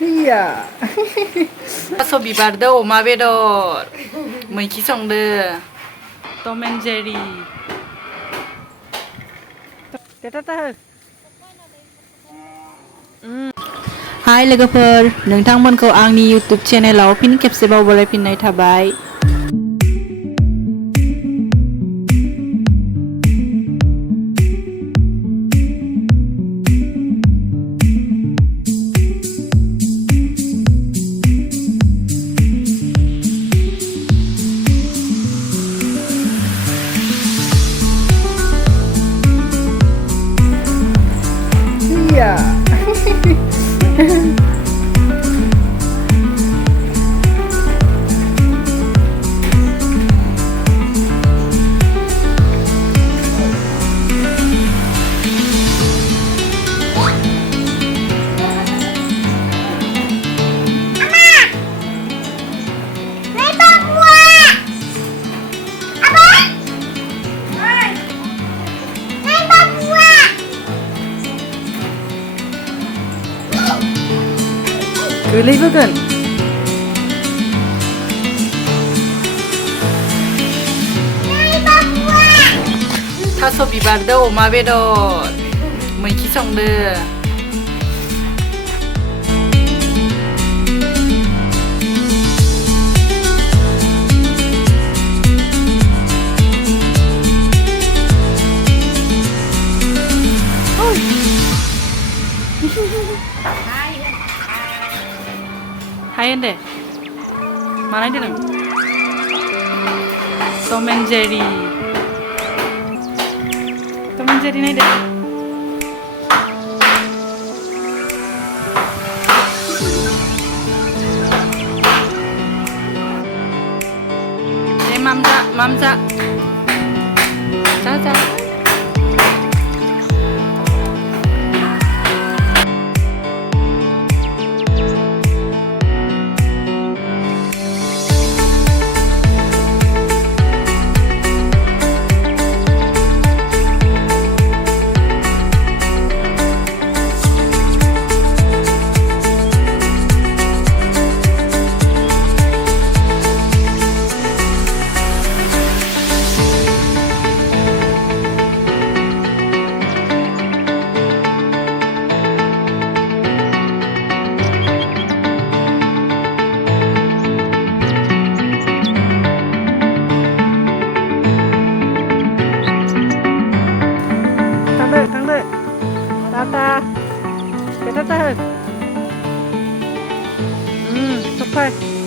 Iya. थास' बिबारदो अमा बेदर मैखि संदो टम एन्ड जेरि Kita tahu. हाय लोगोफोर नोंथांमोनखौ आंनि YouTube चेनेलाव फिन खेबसेबाव बरायफिननाय थाबाय Iya. गोलैबोगोन थास' बिबारदो अमा बेदर मैखि संदो हाय होनदे मा नायदो नों टम एन्ड जेरि नायदो दे माम जा जा Thắng đấy. Ta. Kita tahu. Cepat.